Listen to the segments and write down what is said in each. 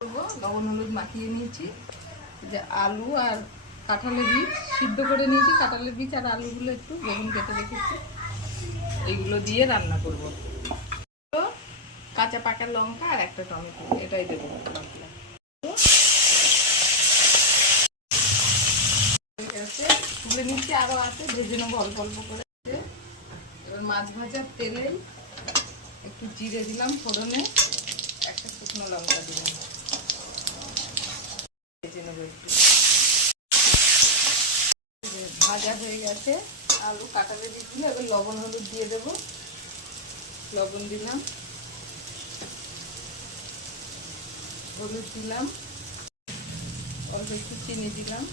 করবো লবণ হলুদ মাখিয়ে নিয়েছি। যে আলু আর কাঁঠালের বীজ সিদ্ধ করে নিয়েছি, কাঁঠালের বীজ আর আলুগুলো একটু বেগুন কেটে রেখেছি, এইগুলো দিয়ে রান্না করব। কাঁচা পাকা লঙ্কা আর একটা টমেটো, এটাই দেবো মশলা। তুলে নিচ্ছি, আরো আছে ভেজে নেবো অল্প অল্প করে। এবার মাছ ভাজার তেলে একটু জিরে দিলাম ফোড়নে, একটা শুকনো লঙ্কা দিলাম, ভেজে নেবো একটু। ভাজা হয়ে গেছে আলু কাঁঠালের বীজগুলো, এবার লবণ হলুদ দিয়ে দেবো। লবণ দিলাম, হলুদ দিলাম, অল্প একটু চিনি দিলাম,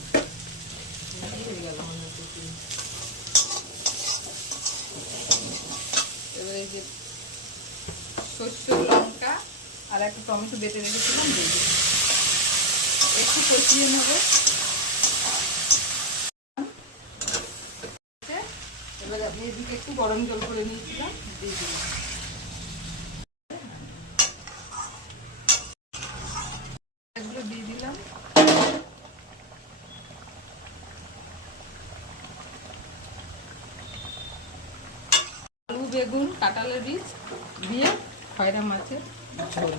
হয়ে গেল মনে হচ্ছে চিনি। এবার এই যে সর্ষে লঙ্কা আর একটা টমেটো বেটে রেখেছিলাম দিয়ে দিলাম, একটু কষিয়ে নেব। এবার আমি এদিকে একটু গরম জল করে নিয়েছিলাম, দিয়ে দিলাম। এগুলো দিয়ে দিলাম। আলু বেগুন কাঁঠালের বীজ দিয়ে খয়রা মাছের ঝোল।